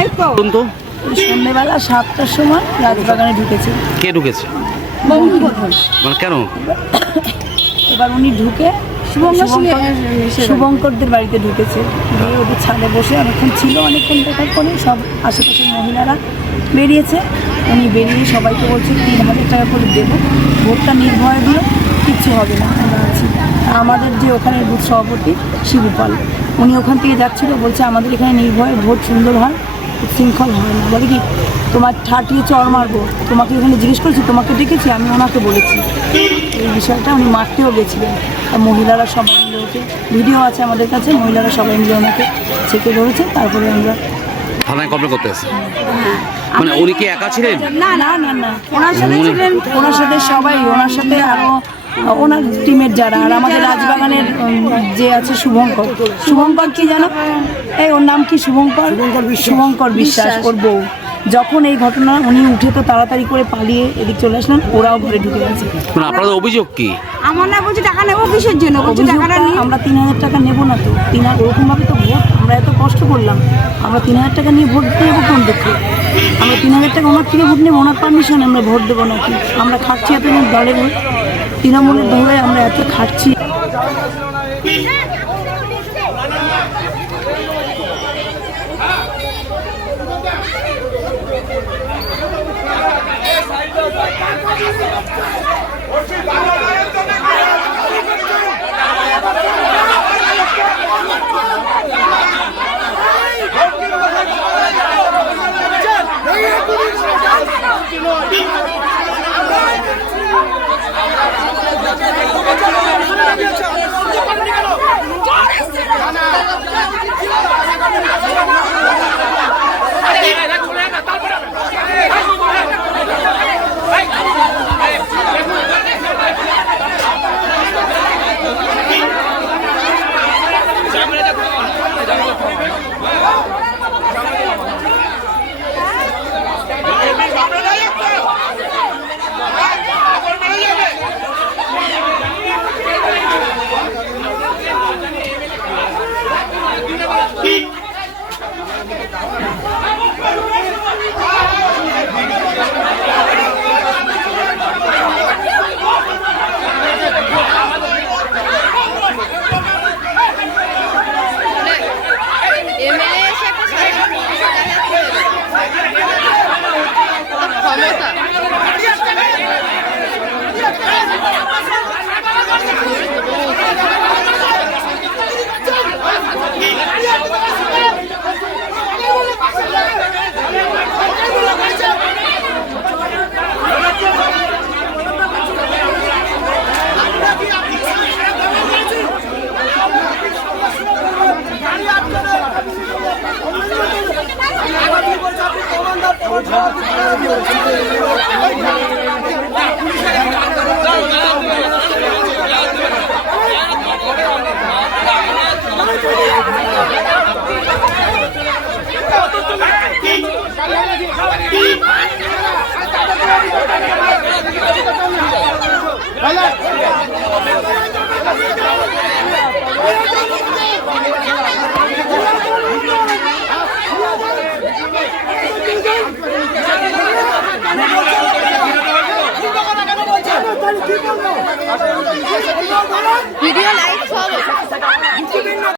এই তো সন্ধ্যেবেলা 7টার সময় রাজবাগানে ঢুকেছে। কে ঢুকেছে? মানে কেন? এবার উনি ঢুকে শুভঙ্করদের বাড়িতে ঢুকেছে, গিয়ে ওদের ছাদে বসে অনেকক্ষণ ছিল। অনেকক্ষণ দেখার পরে সব আশেপাশের মহিলারা বেরিয়েছে। উনি বেরিয়ে সবাইকে বলছে 3,000 টাকা করে দেবো, ভোটটা নির্ভয় দিও, কিচ্ছু হবে না, আমরা আছি। আমাদের যে ওখানের বুথ সভাপতি শিবু পাল, উনি ওখান থেকে যাচ্ছিলো, বলছে আমাদের এখানে নির্ভয়ে ভোট সুন্দর হয়, শৃঙ্খল হয় না। বলে কি তোমার ঠাটিয়ে চর মারবো, তোমাকে এখানে জিজ্ঞেস করেছি, তোমাকে ডেকেছি, আমি ওনাকে বলেছি এই বিষয়টা। উনি মারতেও গেছিলেন, মহিলারা সবাই মিলে ওকে, ভিডিও আছে আমাদের কাছে, মহিলারা সবাই মিলে ওনাকে ছেঁকে ধরেছে। তারপরে আমরা থানায় কমপ্লেন করতে এসেছি। মানে উনি কি একা ছিলেন? না না না না, ওনার সাথে ছিলেন, ওনার সাথে সবাই, ওনার সাথে আরও ওনার টিমের যারা, আর আমাদের রাজবাগানের যে আছে শুভঙ্কর কি জানো, এই ওর নাম কি, শুভঙ্কর বিশ্বাস, ওর বউ। যখন এই ঘটনা, উনি উঠে তো তাড়াতাড়ি করে পালিয়ে এদিক চলে আসলেন, ওরাও ঘরে ঢুকে গেছে। আপনাদের অভিযোগ কি? আমার না বলছি টাকা নেবো কিসের জন্য, বলছি টাকাটা নিয়ে আমরা 3,000 টাকা নেবো না তো, ওরকমভাবে তো ভোট, আমরা এত কষ্ট করলাম, আমরা 3,000 টাকা নিয়ে ভোট দেবো কোন দুঃখে? আমরা 3,000 টাকা ওনার থেকে ভোট নেবো, ওনার পারমিশন আমরা ভোট দেবো নাকি? আমরা খাচ্ছি এতদিন দলের হয়ে, তৃণমূলের ধরে আমরা এত খাচ্ছি। ভিডিও লাইভ সব